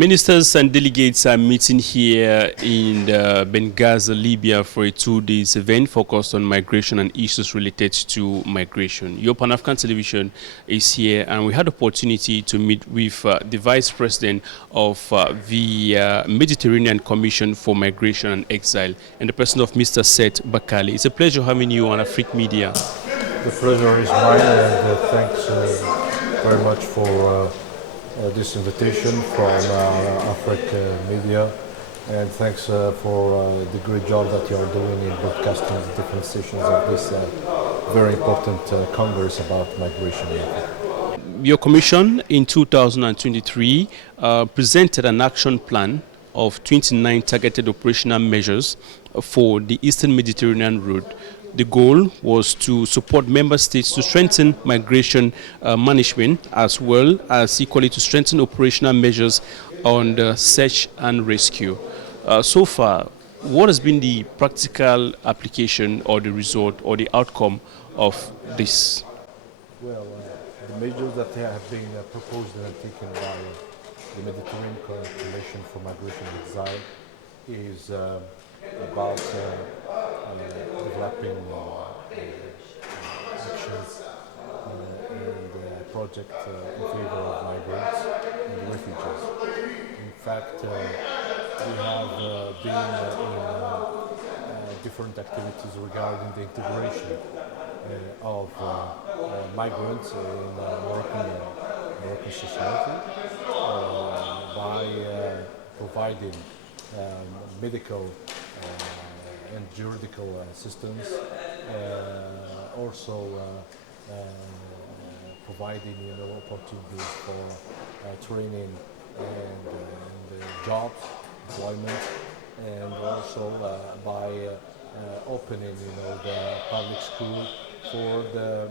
Ministers and delegates are meeting here in Benghazi, Libya for a 2 day event focused on migration and issues related to migration. Your Pan-African Television is here and we had the opportunity to meet with the Vice President of the Mediterranean Commission for Migration and Exile and the person of Mr. Seth Bakkali. It's a pleasure having you on Afrique Media. The pleasure is mine and thanks very much for this invitation from Africa Media, and thanks for the great job that you are doing in broadcasting the different sessions of this very important Congress about migration. Your commission in 2023 presented an action plan of 29 targeted operational measures for the Eastern Mediterranean route. The goal was to support member states to strengthen migration management, as well as equally to strengthen operational measures on the search and rescue. So far, what has been the practical application or the result or the outcome of this? Well, the measures that have been proposed and taken by the Mediterranean Coalition for Migration and Exile is about developing actions and projects in favor of migrants and refugees. In fact, we have been in different activities regarding the integration of migrants in Moroccan society by providing medical and juridical assistance, also providing opportunities for training and jobs, employment, and also by opening the public school for the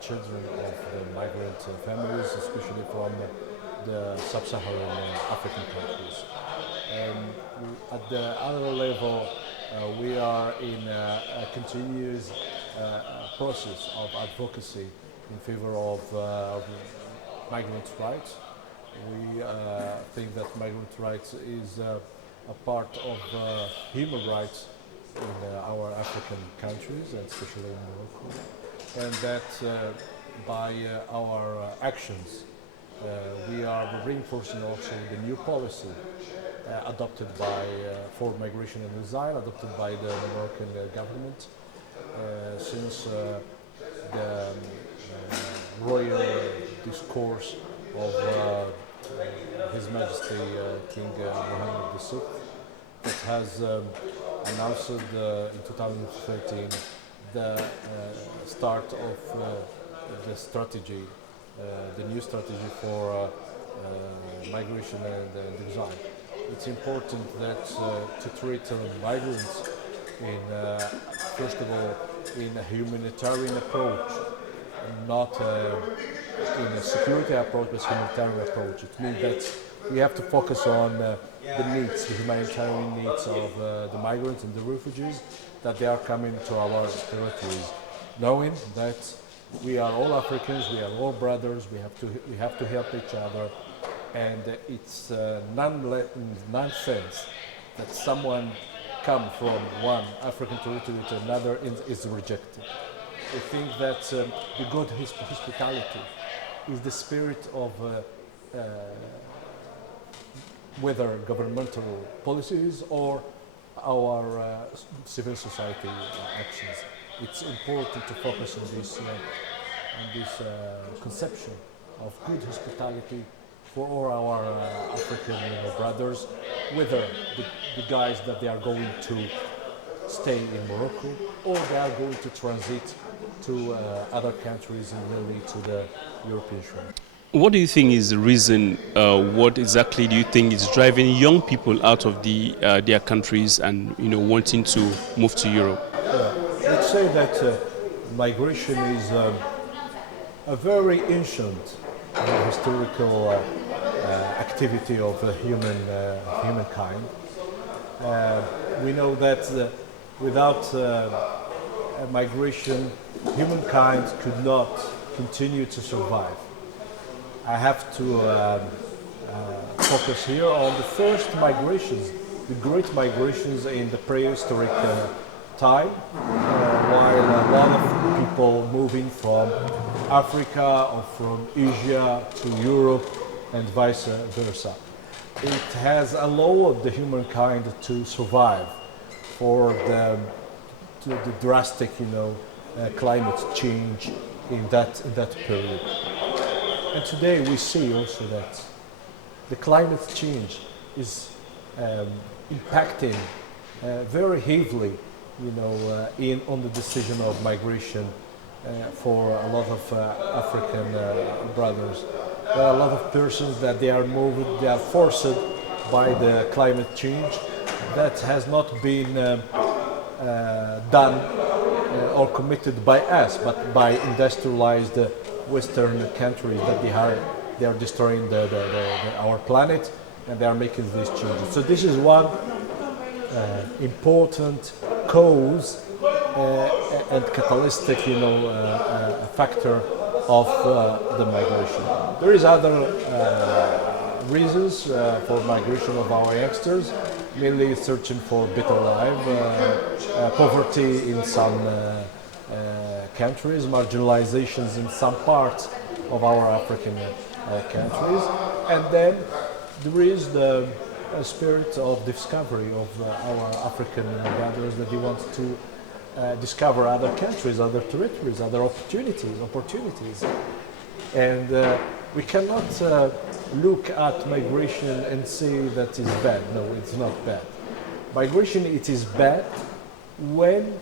children of the migrant families, especially from the sub-Saharan African countries. At the other level, we are in a continuous process of advocacy in favor of migrant rights. We think that migrant rights is a part of human rights in our African countries, and especially in Morocco, and that by our actions we are reinforcing also the new policy adopted for migration and exile, adopted by the Moroccan government since the royal discourse of His Majesty King Mohammed VI that has announced in 2013 the start of the strategy, the new strategy for migration and exile. It's important that to treat migrants in, first of all, in a humanitarian approach, not in a security approach, but humanitarian approach. It means that we have to focus on the needs, the humanitarian needs of the migrants and the refugees that they are coming to our territories, knowing that we are all Africans, we are all brothers, we have to help each other, and it's nonsense that someone come from one African territory to another is rejected. I think that the good hospitality is the spirit of whether governmental policies or our civil society actions. It's important to focus on this conception of good hospitality for all our African brothers, whether the guys that they are going to stay in Morocco or they are going to transit to other countries and mainly to the European shore. What do you think is the reason? What exactly do you think is driving young people out of their countries and wanting to move to Europe? Let's say that migration is a very ancient historical activity of humankind. We know that without migration, humankind could not continue to survive. I have to focus here on the first migrations, the great migrations in the prehistoric time, while a lot of people moving from Africa or from Asia to Europe and vice versa. It has allowed the humankind to survive for the drastic, climate change in that period. And today we see also that the climate change is impacting very heavily, on the decision of migration for a lot of African brothers. There are a lot of persons that they are moved, they are forced by the climate change that has not been done or committed by us, but by industrialized Western countries that they are destroying our planet, and they are making these changes. So this is one important cause and catalytic, factor of the migration. There is other reasons for migration of our youngsters, mainly searching for better life, poverty in some countries, marginalizations in some parts of our African countries, and then there is the spirit of discovery of our African brothers that they want to discover other countries, other territories, other opportunities. And we cannot look at migration and say that is bad. No, it's not bad. Migration, it is bad when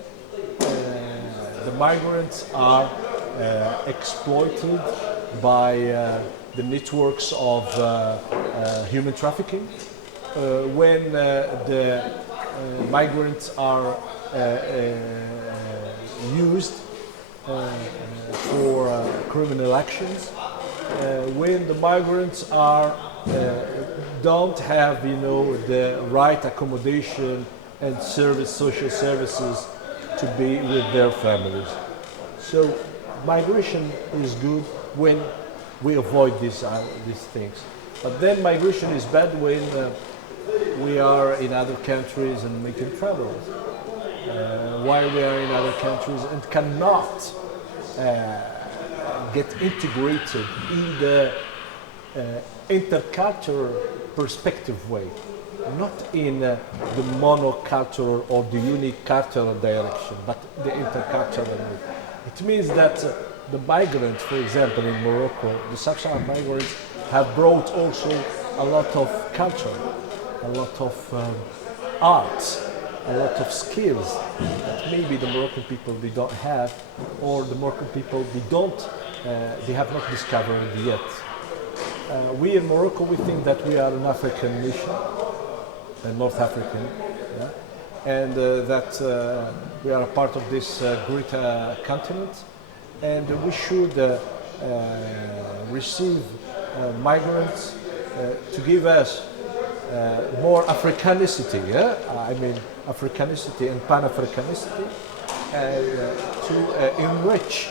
the migrants are exploited by the networks of human trafficking, when the migrants are used for criminal actions, when the migrants are don't have the right accommodation and social services to be with their families. So migration is good when we avoid these things. But then migration is bad when we are in other countries and making trouble. While we are in other countries and cannot get integrated in the intercultural perspective way, not in the monocultural or the unicultural direction, but the intercultural way. It means that the migrants, for example, in Morocco, the sub-Saharan migrants have brought also a lot of culture, a lot of arts, a lot of skills that maybe the Moroccan people they don't have, or the Moroccan people they have not discovered yet. We in Morocco, we think that we are an African nation, North African, yeah? And that we are a part of this great continent, and we should receive migrants to give us more Africanicity, yeah? I mean Africanicity and Pan-Africanicity, to enrich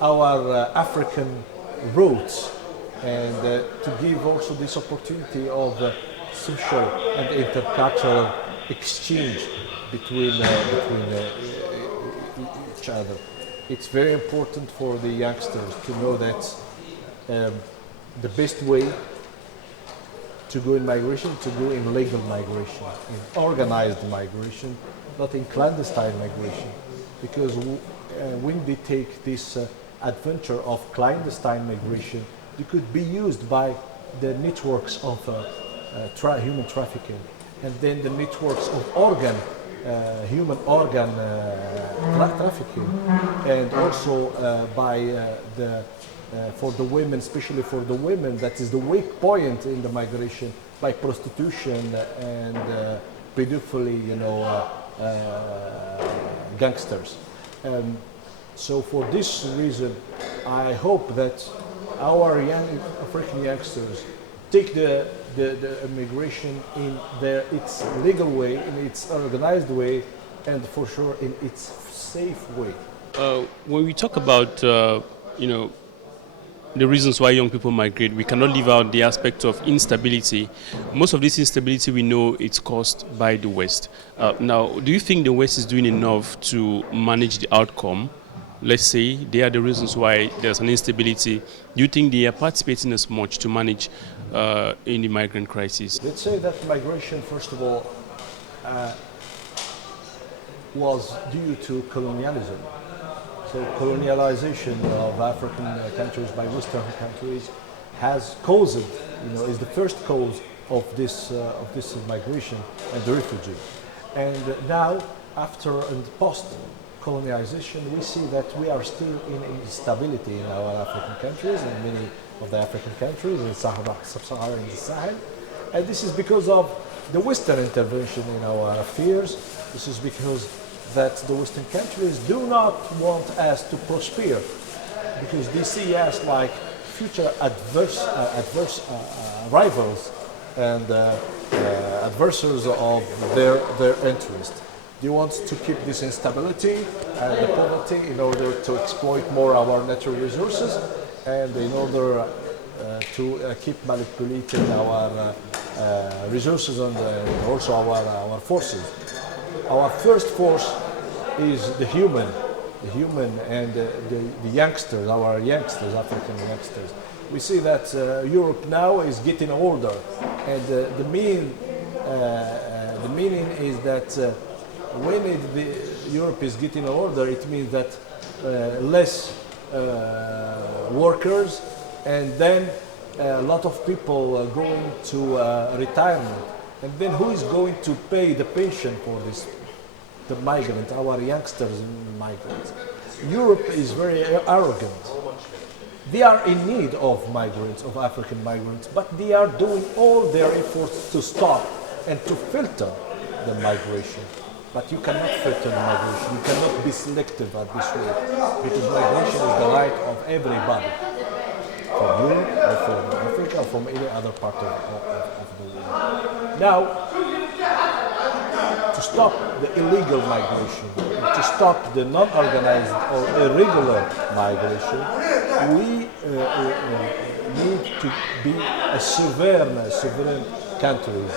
our African roots, and to give also this opportunity of social and intercultural exchange between each other. It's very important for the youngsters to know that the best way to go in migration, to go in legal migration, in organized migration, not in clandestine migration. Because when they take this adventure of clandestine migration, they could be used by the networks of human trafficking, and then the networks of human organ trafficking, and also for the women, especially for the women, that is the weak point in the migration, by prostitution and pedophilia, gangsters. So for this reason, I hope that our young African youngsters take the immigration in its legal way, in its organized way, and for sure in its safe way. When we talk about, the reasons why young people migrate, we cannot leave out the aspect of instability. Most of this instability we know it's caused by the West. Now, do you think the West is doing enough to manage the outcome? Let's say they are the reasons why there's an instability. Do you think they are participating as much to manage in the migrant crisis? Let's say that migration, first of all, was due to colonialism. So colonialization of African countries by Western countries has caused, is the first cause of this migration and the refugee. And now, after and post colonization, we see that we are still in instability in our African countries, in many of the African countries, in Sub-Saharan and the Sahel. And this is because of the Western intervention in our affairs. This is because that the Western countries do not want us to prosper, because they see us like future adverse rivals and adversaries of their interest. They want to keep this instability and the poverty in order to exploit more our natural resources, and in order to keep manipulating our resources and also our forces. Our first force is the human and the youngsters, our youngsters, African youngsters. We see that Europe now is getting older, and the meaning is that when Europe is getting older, it means that less workers, and then a lot of people going to retirement. And then who is going to pay the pension for this? The migrant, our youngsters migrants. Europe is very arrogant. They are in need of migrants, of African migrants, but they are doing all their efforts to stop and to filter the migration. But you cannot filter the migration. You cannot be selective at this way, because migration is the right of everybody, from Europe or from Africa or from any other part of the world. Now, to stop the illegal migration, to stop the non-organized or irregular migration, we need to be a sovereign countries.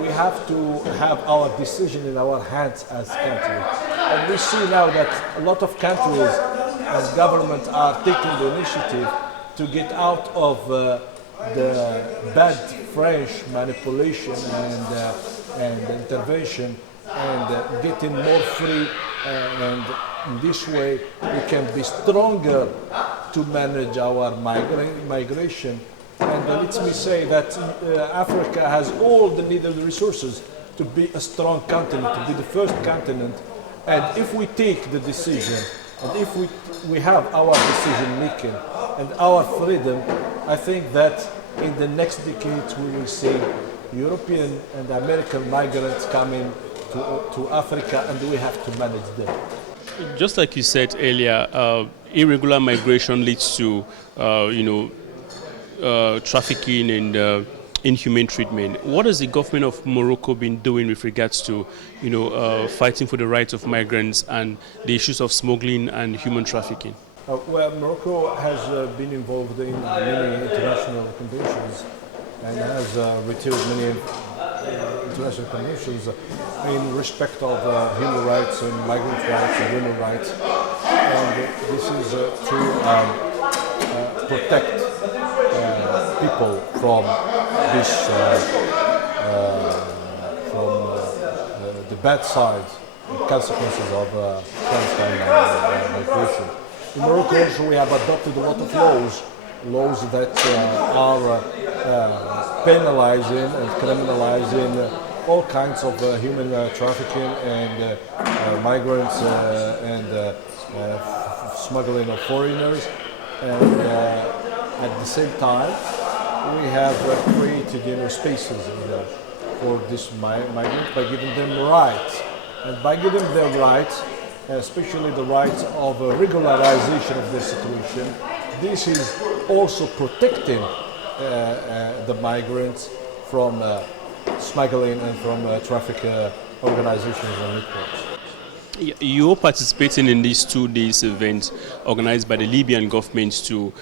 We have to have our decision in our hands as countries. And we see now that a lot of countries and governments are taking the initiative to get out of the bad French manipulation and intervention, and getting more free, and in this way we can be stronger to manage our migration. And let me say that Africa has all the needed resources to be a strong continent, to be the first continent. And if we take the decision, and if we have our decision making and our freedom, I think that in the next decades we will see European and American migrants coming to Africa, and we have to manage them. Just like you said earlier, irregular migration leads to, trafficking and inhumane treatment. What has the government of Morocco been doing with regards to, fighting for the rights of migrants and the issues of smuggling and human trafficking? Well, Morocco has been involved in many international conventions and has ratified many international conventions in respect of human rights and migrant rights and women rights. And this is to protect people from this, the bad side, the consequences of clandestine migration. In Morocco also we have adopted a lot of laws that are penalizing and criminalizing all kinds of human trafficking and migrants and smuggling of foreigners. And at the same time, we have created spaces for this migrants by giving them rights. And by giving them rights, especially the rights of regularization of their situation, this is also protecting the migrants from smuggling and from traffic organizations and networks. You're participating in these 2 days events organized by the Libyan government to,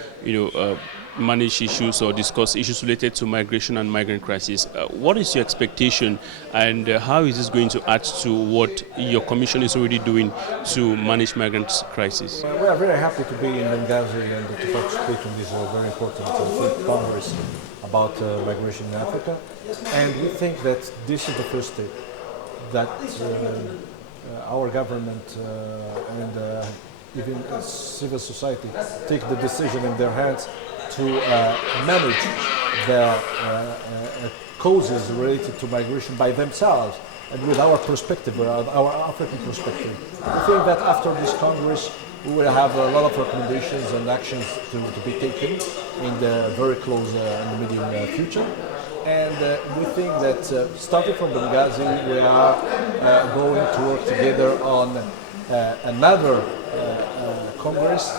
manage issues or discuss issues related to migration and migrant crisis. What is your expectation, and how is this going to add to what your commission is already doing to manage migrant crisis? We are very happy to be in Benghazi and to participate in this very important third Congress about migration in Africa. And we think that this is the first step, that our government and even civil society take the decision in their hands to manage the causes related to migration by themselves and with our perspective, our African perspective. I think that after this Congress we will have a lot of recommendations and actions to be taken in the very close and medium future. And we think that starting from Benghazi, we are going to work together on another Congress,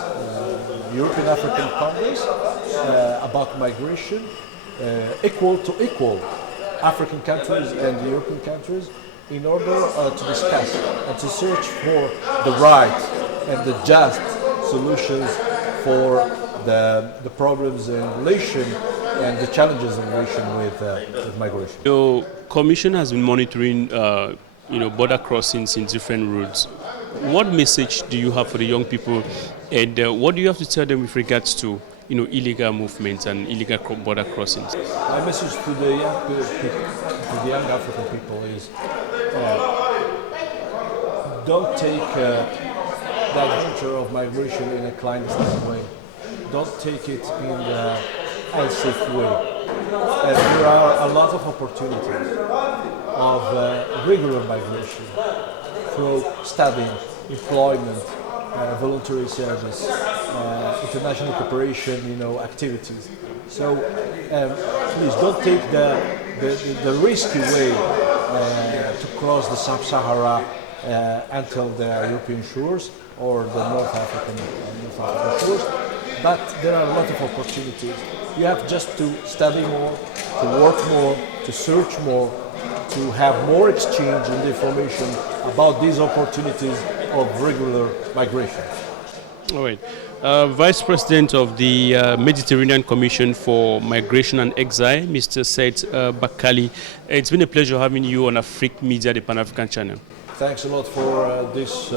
European African Congress, about migration, equal to equal, African countries and European countries, in order to discuss and to search for the right and the just solutions for the problems in relation and the challenges in relation with migration. Your commission has been monitoring border crossings in different routes. What message do you have for the young people, and what do you have to tell them with regards to illegal movements and illegal border crossings? My message to the young people, to the young African people is don't take the adventure of migration in a clandestine way. Don't take it in an unsafe way. There are a lot of opportunities of regular migration through studying, employment, voluntary service, international cooperation, activities. So please don't take the risky way to cross the Sub-Sahara until the European shores or the North African shores. But there are a lot of opportunities. You have just to study more, to work more, to search more, to have more exchange and information about these opportunities of regular migration. All right. Vice President of the Mediterranean Commission for Migration and Exile, Mr. Said Bakkali, it's been a pleasure having you on Afrique Media, the Pan-African channel. Thanks a lot for this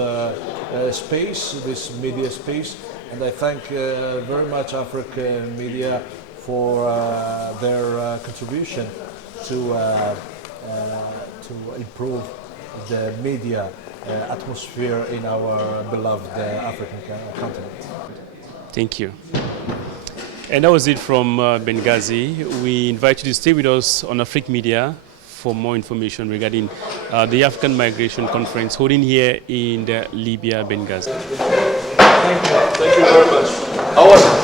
space, this media space, and I thank very much Africa Media for their contribution to improve the media atmosphere in our beloved African continent. Thank you. And that was it from Benghazi. We invite you to stay with us on Afrique Media for more information regarding the African Migration Conference holding here in Libya, Benghazi. Thank you very much. How was it?